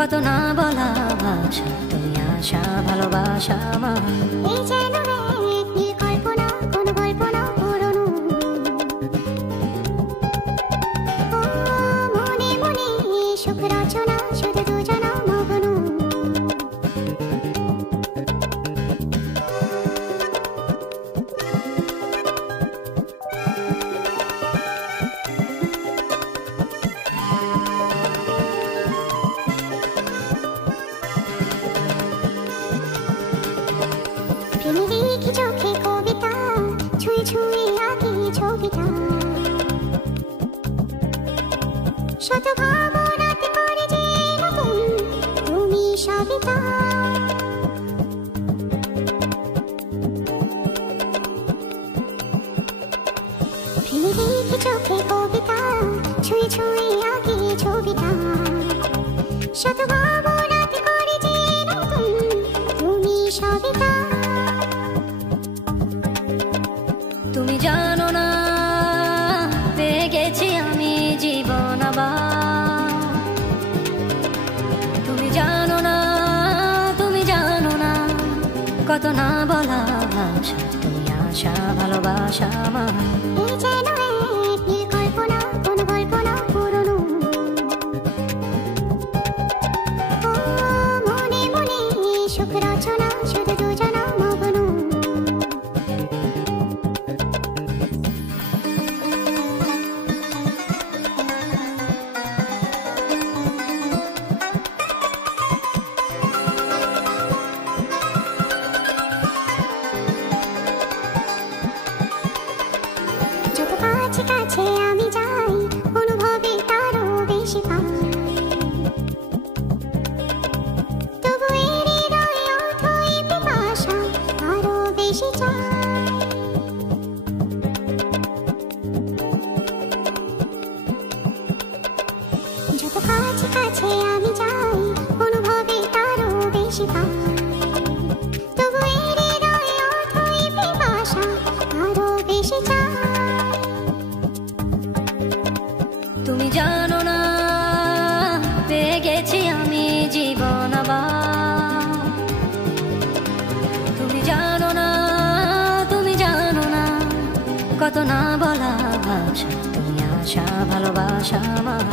কত না বলা ভাষা, তুমি আশা ভালোবাসা আমার। এই যেন এক নীল কল্পনা, কোনো গল্প না পুরনো। ও মনে মনে সুখ রচনা, শুধু দুজনা মগ্ন। প্রেমে লিখি চোখে কবিতা, ছুঁয়ে ছুঁয়ে আঁকি ছবিটা। শত ভাবনাতে করে যে নতুন তুমি সবিতা। প্রেমে লিখি চোখে কবিতা, ছুঁয়ে ছুঁয়ে আঁকি ছবিটা। শত ভাবনাতে করে যে নতুন তুমি সবিতা। তুমি জানো না পেয়ে গেছি আমি জীবন আবার। তুমি জানো না, তুমি জানো না কত না বলা ভাষা, তুমি আশা ভালোবাসা আমার। এই যেন এক নীল কল্পনা, কোনো গল্প না পুরনো। ও মনে মনে সুখ রচনা, শুধু দুজনা মগ্ন। যত কাছে কাছে আমি যাই, অনুভবে তারও বেশি পাই। তবু এর হৃদয়ে অথই পিপাসা আরো বেশি চাই। যত কাছে কাছে আমি যাই, অনুভবে তারও বেশি পাই। তবু এর হৃদয়ে অথই পিপাসা আরো বেশি চাই। তুমি জানো না পেয়ে গেছি আমি জীবন আবার। তুমি জানো না, তুমি জানো না কত না বলা ভাষা, তুমি আশা ভালোবাসা আমার।